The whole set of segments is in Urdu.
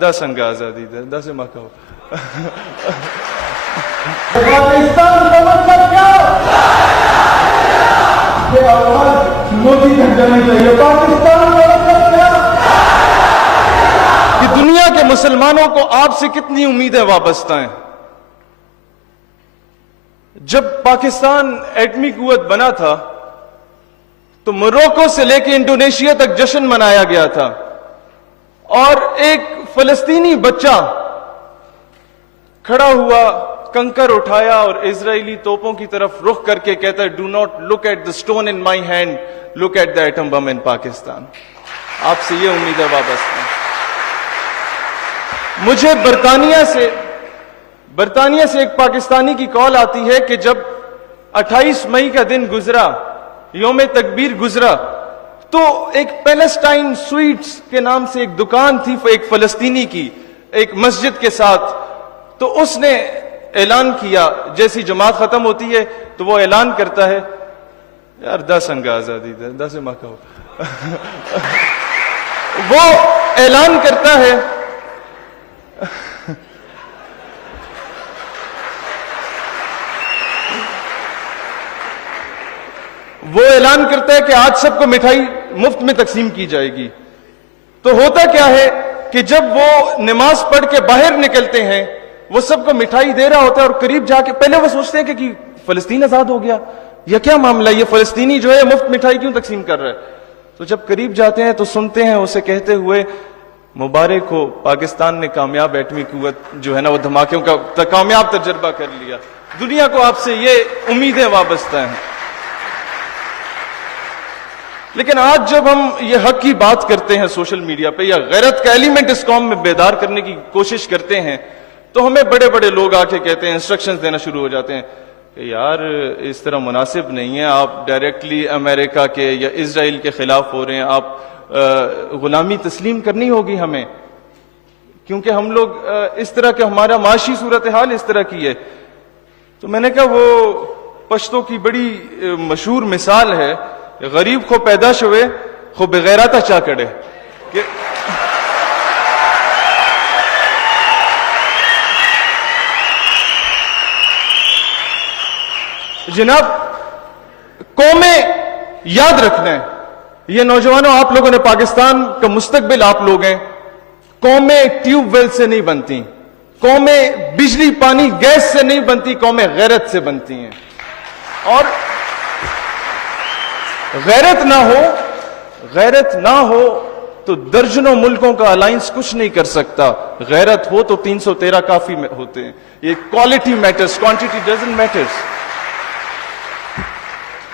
دا سنگ آزادی دا سے ماں کہو پاکستان کا مطلب کیا کہ آواز موٹی تک جانی چاہیے. پاکستان کا مطلب کیا کہ دنیا کے مسلمانوں کو آپ سے کتنی امیدیں وابستہ ہیں. جب پاکستان ایٹمی قوت بنا تھا تو موروکو سے لے کے انڈونیشیا تک جشن منایا گیا تھا, اور ایک فلسطینی بچہ کھڑا ہوا, کنکر اٹھایا اور اسرائیلی توپوں کی طرف رخ کر کے کہتا ہے, do not look at the stone in my hand, look at the atom bomb in Pakistan. آپ سے یہ امیدیں وابستہ ہیں. مجھے برطانیہ سے ایک پاکستانی کی کال آتی ہے کہ جب 28 مئی کا دن گزرا, یوم تکبیر گزرا, تو ایک پیلسٹائن سویٹس کے نام سے ایک دکان تھی ایک فلسطینی کی, ایک مسجد کے ساتھ, تو اس نے اعلان کیا, جیسی جماعت ختم ہوتی ہے تو وہ اعلان کرتا ہے, یار دا سنگ آزادی دا سے ماں کہو وہ اعلان کرتا ہے کہ آج سب کو مٹھائی مفت میں تقسیم کی جائے گی. تو ہوتا کیا ہے کہ جب وہ نماز پڑھ کے باہر نکلتے ہیں وہ سب کو مٹھائی دے رہا ہوتا ہے, اور قریب جا کے پہلے وہ سوچتے ہیں کہ فلسطین آزاد ہو گیا, یہ کیا معاملہ, یہ فلسطینی جو ہے مفت مٹھائی کیوں تقسیم کر رہا ہے. تو جب قریب جاتے ہیں تو سنتے ہیں اسے کہتے ہوئے, مبارک ہو, پاکستان نے کامیاب ایٹمی قوت جو ہے نا وہ دھماکوں کا کامیاب تجربہ کر لیا. دنیا کو آپ سے یہ امیدیں وابستہ ہیں. لیکن آج جب ہم یہ حق کی بات کرتے ہیں سوشل میڈیا پہ, یا غیرت کا ایلیمنٹ اس قوم میں بیدار کرنے کی کوشش کرتے ہیں, تو ہمیں بڑے بڑے لوگ آ کے کہتے ہیں, انسٹرکشنز دینا شروع ہو جاتے ہیں کہ یار اس طرح مناسب نہیں ہے, آپ ڈائریکٹلی امریکہ کے یا اسرائیل کے خلاف ہو رہے ہیں, آپ غلامی تسلیم کرنی ہوگی ہمیں, کیونکہ ہم لوگ اس طرح کے, ہمارا معاشی صورتحال اس طرح کی ہے. تو میں نے کہا وہ پشتوں کی بڑی مشہور مثال ہے, غریب خو پیدا شوے خو بغیرتا چا کڑے, کہ جناب قومیں یاد رکھنا ہے, یہ نوجوانوں آپ لوگوں نے, پاکستان کا مستقبل آپ لوگ ہیں. قومیں ٹیوب ویل سے نہیں بنتی, قومیں بجلی پانی گیس سے نہیں بنتی, قومیں غیرت سے بنتی ہیں. اور غیرت نہ ہو تو درجنوں ملکوں کا الائنس کچھ نہیں کر سکتا. غیرت ہو تو 313 کافی ہوتے ہیں. یہ quality matters, quantity doesn't matters.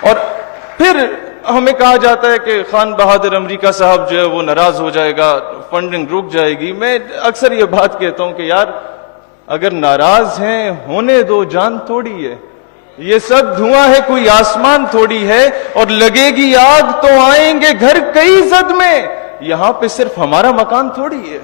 اور پھر ہمیں کہا جاتا ہے کہ خان بہادر امریکہ صاحب جو ہے وہ ناراض ہو جائے گا, فنڈنگ رک جائے گی. میں اکثر یہ بات کہتا ہوں کہ یار اگر ناراض ہیں ہونے دو, جان تھوڑی ہے, یہ سب دھواں ہے, کوئی آسمان تھوڑی ہے, اور لگے گی آگ تو آئیں گے گھر کئی زد میں, یہاں پہ صرف ہمارا مکان تھوڑی ہے.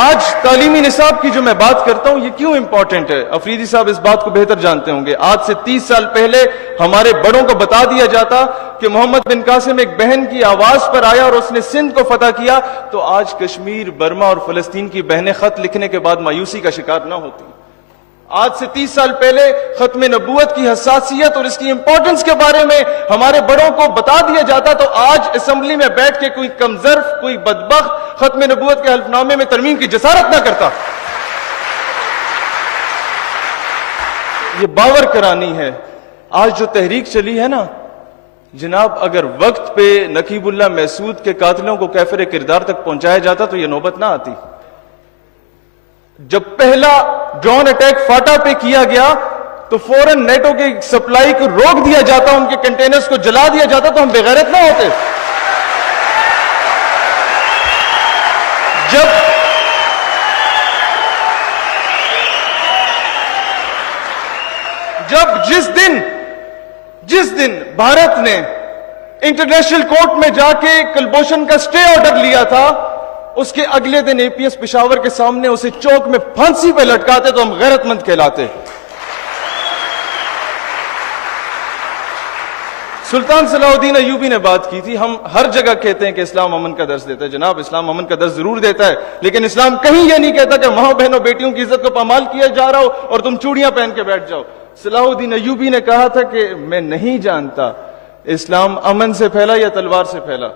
آج تعلیمی نصاب کی جو میں بات کرتا ہوں یہ کیوں امپورٹنٹ ہے, افریدی صاحب اس بات کو بہتر جانتے ہوں گے. آج سے 30 سال پہلے ہمارے بڑوں کو بتا دیا جاتا کہ محمد بن قاسم ایک بہن کی آواز پر آیا اور اس نے سندھ کو فتح کیا, تو آج کشمیر, برما اور فلسطین کی بہنیں خط لکھنے کے بعد مایوسی کا شکار نہ ہوتی. آج سے 30 سال پہلے ختم نبوت کی حساسیت اور اس کی امپورٹنس کے بارے میں ہمارے بڑوں کو بتا دیا جاتا, تو آج اسمبلی میں بیٹھ کے کوئی کمظرف, کوئی بدبخت ختم نبوت کے حلف نامے میں ترمیم کی جسارت نہ کرتا. یہ باور کرانی ہے. آج جو تحریک چلی ہے نا جناب, اگر وقت پہ نقیب اللہ محسود کے قاتلوں کو کیفر کردار تک پہنچایا جاتا تو یہ نوبت نہ آتی. جب پہلا ڈرون اٹیک فاٹا پہ کیا گیا تو فوراً نیٹو کی سپلائی کو روک دیا جاتا, ان کے کنٹینرز کو جلا دیا جاتا, تو ہم بغیرت نہ ہوتے. جس دن بھارت نے انٹرنیشنل کورٹ میں جا کے کلبھوشن کا سٹے آرڈر لیا تھا, اس کے اگلے دن اے پی ایس پشاور کے سامنے اسے چوک میں پھانسی پہ لٹکاتے تو ہم غیرت مند کہلاتے. سلطان صلاح الدین ایوبی نے بات کی تھی. ہم ہر جگہ کہتے ہیں کہ اسلام امن کا درس دیتا ہے. جناب اسلام امن کا درس ضرور دیتا ہے, لیکن اسلام کہیں یہ نہیں کہتا کہ ماں بہنوں بیٹیوں کی عزت کو پامال کیا جا رہا ہو اور تم چوڑیاں پہن کے بیٹھ جاؤ. صلاح الدین ایوبی نے کہا تھا کہ میں نہیں جانتا اسلام امن سے پھیلا یا تلوار سے پھیلا,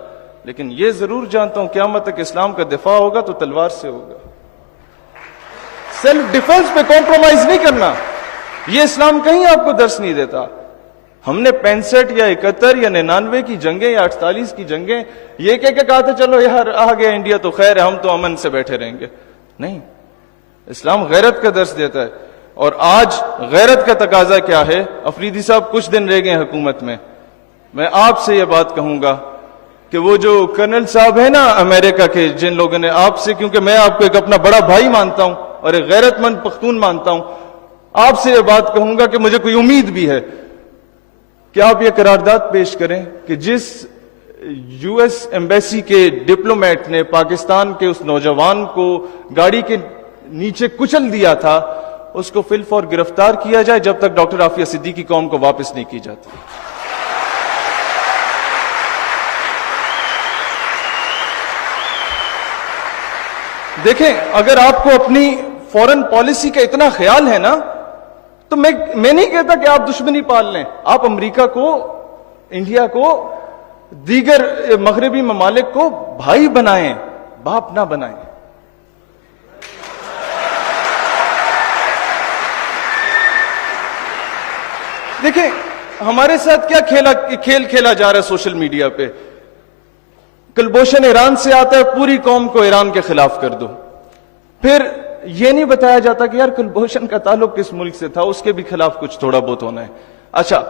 لیکن یہ ضرور جانتا ہوں قیامت تک اسلام کا دفاع ہوگا تو تلوار سے ہوگا. سیلف ڈیفنس پہ کمپرومائز نہیں کرنا, یہ اسلام کہیں آپ کو درس نہیں دیتا. ہم نے 65 یا 71 یا 99 کی جنگیں یا 48 کی جنگیں یہ کہہ کے کہا تھا چلو یار آ گیا انڈیا تو خیر ہے, ہم تو امن سے بیٹھے رہیں گے. نہیں, اسلام غیرت کا درس دیتا ہے. اور آج غیرت کا تقاضا کیا ہے؟ افریدی صاحب کچھ دن رہ گئے حکومت میں آپ سے یہ بات کہوں گا کہ وہ جو کرنل صاحب ہیں نا امریکہ کے, جن لوگوں نے آپ سے, کیونکہ میں آپ کو ایک اپنا بڑا بھائی مانتا ہوں اور ایک غیرت مند پختون مانتا ہوں, آپ سے یہ بات کہوں گا کہ مجھے کوئی امید بھی ہے کہ آپ یہ قرارداد پیش کریں کہ جس یو ایس ایمبیسی کے ڈپلومیٹ نے پاکستان کے اس نوجوان کو گاڑی کے نیچے کچل دیا تھا, اس کو فی الفور گرفتار کیا جائے جب تک ڈاکٹر عافیہ صدیقی قوم کو واپس نہیں کی جاتی. دیکھیں, اگر آپ کو اپنی فورن پالیسی کا اتنا خیال ہے نا, تو میں نہیں کہتا کہ آپ دشمنی پال لیں. آپ امریکہ کو, انڈیا کو, دیگر مغربی ممالک کو بھائی بنائیں, باپ نہ بنائیں. دیکھیں ہمارے ساتھ کیا کھیل کھیلا جا رہا ہے سوشل میڈیا پہ. کلبھوشن ایران سے آتا ہے, پوری قوم کو ایران کے خلاف کر دو. پھر یہ نہیں بتایا جاتا کہ یار کلبھوشن کا تعلق کس ملک سے تھا, اس کے بھی خلاف کچھ تھوڑا بہت ہونا ہے. اچھا,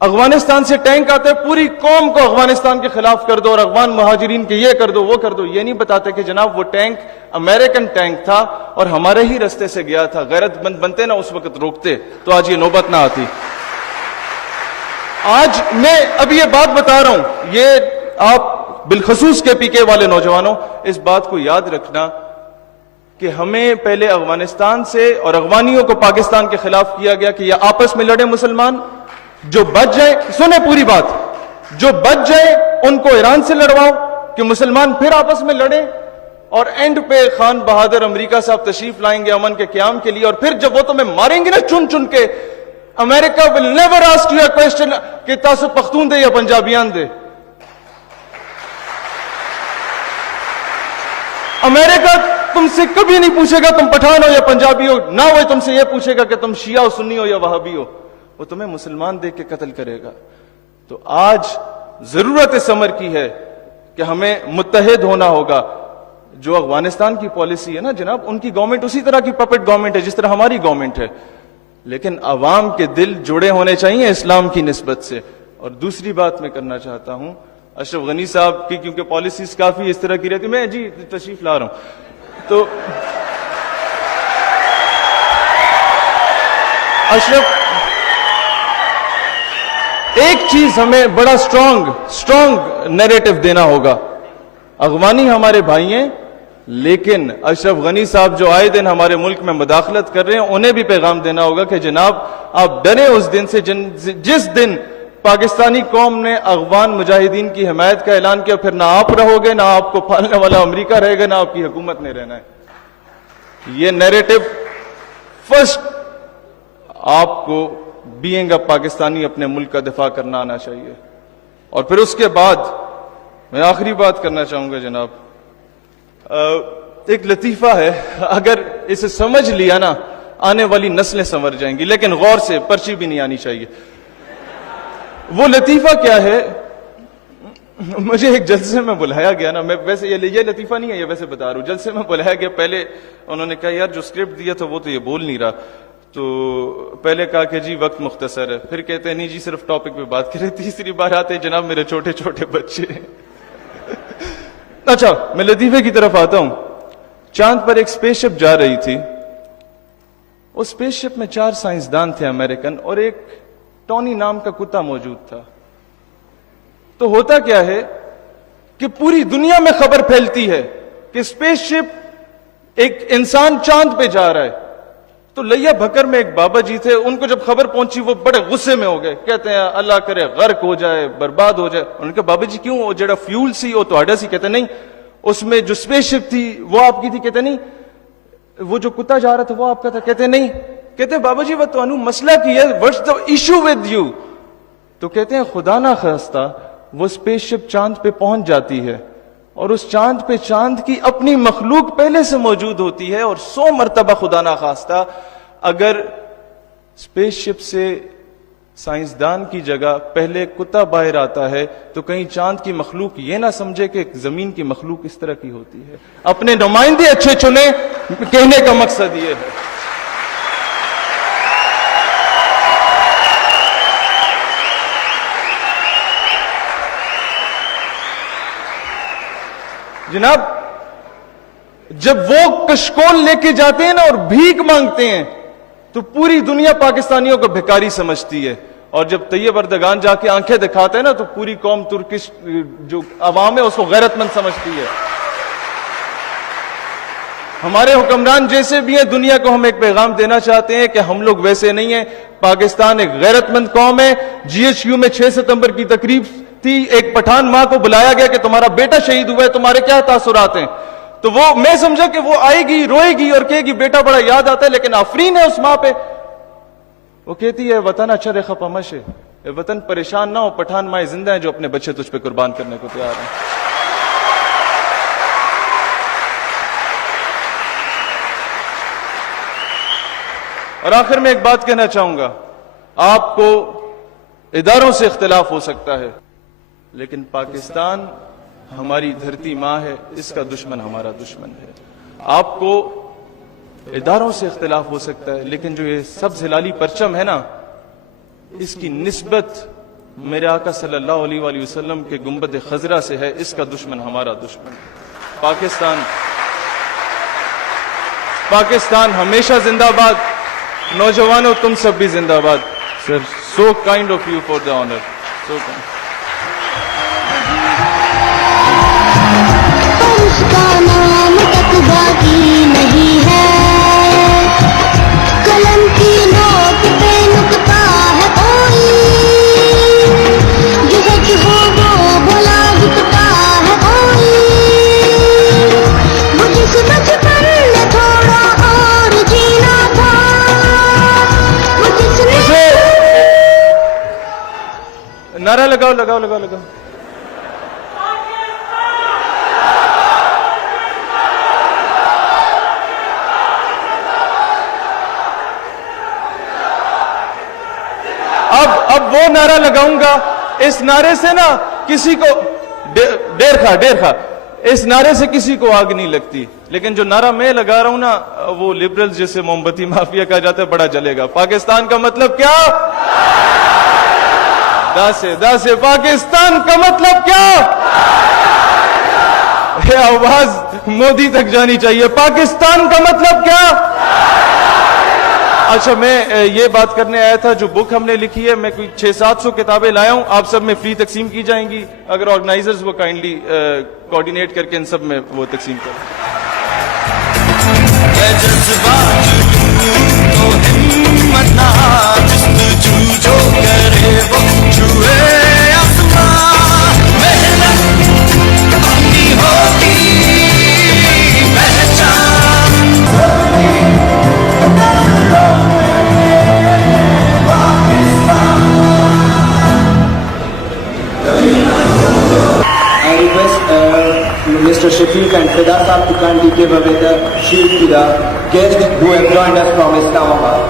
افغانستان سے ٹینک آتا ہے, پوری قوم کو افغانستان کے خلاف کر دو اور افغان مہاجرین کے یہ کر دو وہ کر دو. یہ نہیں بتاتے کہ جناب وہ ٹینک امریکن ٹینک تھا اور ہمارے ہی رستے سے گیا تھا. غیرت مند بنتے نا اس وقت روکتے تو آج یہ نوبت نہ آتی. آج میں اب یہ بات بتا رہا ہوں, یہ آپ بالخصوص کے پی کے والے نوجوانوں اس بات کو یاد رکھنا کہ ہمیں پہلے افغانستان سے اور افغانیوں کو پاکستان کے خلاف کیا گیا کہ یہ آپس میں لڑے مسلمان, جو بچ جائے, سنیں پوری بات, جو بچ جائے ان کو ایران سے لڑواؤ کہ مسلمان پھر آپس میں لڑیں, اور اینڈ پہ خان بہادر امریکہ صاحب تشریف لائیں گے امن کے قیام کے لیے, اور پھر جب وہ تمہیں ماریں گے نا چن چن کے, امریکہ will never ask you a question کہ تاسو پختون دے یا پنجابیان دے. امریکہ تم سے کبھی نہیں پوچھے گا تم پٹھان ہو یا پنجابی ہو, نہ وہ تم سے یہ پوچھے گا کہ تم شیعہ ہو, سنی ہو یا وہابی ہو. وہ تمہیں مسلمان دیکھ کے قتل کرے گا. تو آج ضرورت اس امر کی ہے کہ ہمیں متحد ہونا ہوگا. جو افغانستان کی پالیسی ہے نا جناب, ان کی گورنمنٹ اسی طرح کی پپٹ گورنمنٹ ہے جس طرح ہماری گورنمنٹ ہے, لیکن عوام کے دل جڑے ہونے چاہیے اسلام کی نسبت سے. اور دوسری بات میں کرنا چاہتا ہوں اشرف غنی صاحب کی, کیونکہ پالیسیز کافی اس طرح کی رہتی, میں جی تشریف لا رہا ہوں. تو اشرف, ایک چیز ہمیں بڑا سٹرونگ نیریٹو دینا ہوگا. افغانی ہمارے بھائی ہیں, لیکن اشرف غنی صاحب جو آئے دن ہمارے ملک میں مداخلت کر رہے ہیں, انہیں بھی پیغام دینا ہوگا کہ جناب آپ ڈریں اس دن سے جس دن پاکستانی قوم نے افغان مجاہدین کی حمایت کا اعلان کیا. پھر نہ آپ رہو گے, نہ آپ کو پالنے والا امریکہ رہے گا, نہ آپ کی حکومت نے رہنا ہے. یہ نیریٹو فرسٹ آپ کو بینگ اے پاکستانی اپنے ملک کا دفاع کرنا آنا چاہیے. اور پھر اس کے بعد میں آخری بات کرنا چاہوں گا جناب, ایک لطیفہ ہے, اگر اسے سمجھ لیا نا آنے والی نسلیں سنور جائیں گی, لیکن غور سے, پرچی بھی نہیں آنی چاہیے. وہ لطیفہ کیا ہے, مجھے ایک جلسے میں بلایا گیا نا, میں ویسے یہ لطیفہ نہیں ہے, یہ ویسے بتا رہا ہوں. جلسے میں بلایا گیا, پہلے انہوں نے کہا یار جو اسکرپٹ دیا تھا وہ تو یہ بول نہیں رہا. تو پہلے کہا کہ جی وقت مختصر ہے, پھر کہتے ہیں نہیں جی صرف ٹاپک پہ بات کریں. تیسری بار آتے جناب میرے چھوٹے چھوٹے بچے. اچھا میں لطیفے کی طرف آتا ہوں. چاند پر ایک اسپیس شپ جا رہی تھی. اس اسپیس شپ میں 4 سائنسدان تھے امریکن, اور ایک ٹونی نام کا کتا موجود تھا. تو ہوتا کیا ہے کہ پوری دنیا میں خبر پھیلتی ہے کہ اسپیس شپ ایک انسان چاند پہ جا رہا ہے. تو لیا بھکر میں ایک بابا جی تھے, ان کو جب خبر پہنچی وہ بڑے غصے میں ہو گئے, کہتے ہیں اللہ کرے غرق ہو جائے, برباد ہو جائے. ان کے بابا جی کیوں, وہ جڑا فیول سی وہ تو سی, کہتے نہیں اس میں جو اسپیس شپ تھی وہ آپ کی تھی, کہتے نہیں وہ جو کتا جا رہا تھا وہ آپ کا تھا, کہتے نہیں. کہتے بابا جی وہ تو مسئلہ کی ہے, what's the issue with you. تو کہتے ہیں خدا نہ خواستہ وہ اسپیس شپ چاند پہ پہنچ جاتی ہے اور اس چاند پہ چاند کی اپنی مخلوق پہلے سے موجود ہوتی ہے, اور 100 مرتبہ خدا نہ خواستہ اگر اسپیس شپ سے سائنسدان کی جگہ پہلے کتا باہر آتا ہے تو کہیں چاند کی مخلوق یہ نہ سمجھے کہ زمین کی مخلوق اس طرح کی ہوتی ہے. اپنے نمائندے اچھے چنے, کہنے کا مقصد یہ ہے. جناب جب وہ کشکول لے کے جاتے ہیں نا اور بھیک مانگتے ہیں تو پوری دنیا پاکستانیوں کو بھکاری سمجھتی ہے, اور جب طیب اردگان جا کے آنکھیں دکھاتے ہیں نا تو پوری قوم ترکش جو عوام ہے اس کو غیرت مند سمجھتی ہے. ہمارے حکمران جیسے بھی ہیں, دنیا کو ہم ایک پیغام دینا چاہتے ہیں کہ ہم لوگ ویسے نہیں ہیں. پاکستان ایک غیرت مند قوم ہے. GHQ میں 6 ستمبر کی تقریب تھی, ایک پٹھان ماں کو بلایا گیا کہ تمہارا بیٹا شہید ہوا ہے, تمہارے کیا تاثرات ہیں. تو وہ میں سمجھا کہ وہ آئے گی, روئے گی اور کہے گی بیٹا بڑا یاد آتا ہے, لیکن آفرین ہے اس ماں پہ. وہ کہتی ہے وطن اچھر خپمش ہے, وطن پریشان نہ ہو, پٹھان مائیں زندہ ہیں جو اپنے بچے تجھ پہ قربان کرنے کو تیار ہیں. اور آخر میں ایک بات کہنا چاہوں گا, آپ کو اداروں سے اختلاف ہو سکتا ہے لیکن پاکستان ہماری دھرتی ماں ہے, اس کا دشمن ہمارا دشمن ہے. آپ کو اداروں سے اختلاف ہو سکتا ہے لیکن جو یہ سبز ہلالی پرچم ہے نا, اس کی نسبت میرے آقا صلی اللہ علیہ وآلہ وسلم کے گنبد خضرا سے ہے, اس کا دشمن ہمارا دشمن ہے. پاکستان ہمیشہ زندہ باد. نوجوانوں تم سب بھی زندہ باد. Sir so kind of you for the honour, so kind. اس کا نام تک باقی نہیں ہے, قلم کی نوک پہ نکتا ہے کوئی, جو سچ ہو وہ بھلا دکھتا ہے کوئی, وہ جس بچپن میں تھوڑا اور جینا تھا, وہ جس نے نعرہ لگاؤ لگاؤ لگاؤ لگاؤ. اب وہ نعرہ لگاؤں گا, اس نعرے سے نا کسی کو ڈیر کھا, اس نعرے سے کسی کو آگ نہیں لگتی, لیکن جو نعرہ میں لگا رہا ہوں نا وہ لبرل جیسے موم بتی مافیا کہا جاتا ہے, بڑا جلے گا. پاکستان کا مطلب کیا, داسے پاکستان کا مطلب کیا, یہ آواز مودی تک جانی چاہیے. پاکستان کا مطلب کیا. اچھا میں یہ بات کرنے آیا تھا, جو بک ہم نے لکھی ہے, میں کوئی 600-700 کتابیں لایا ہوں, آپ سب میں فری تقسیم کی جائیں گی اگر آرگنائزرز وہ کائنڈلی کوارڈینیٹ کر کے ان سب میں وہ تقسیم کریں. Mr. Shafiq and Fida Saab to kindly give away the shield to the guests who have joined us from Islamabad.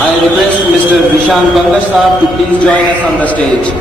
I request Mr. Vishan Bangash Saab to please join us on the stage.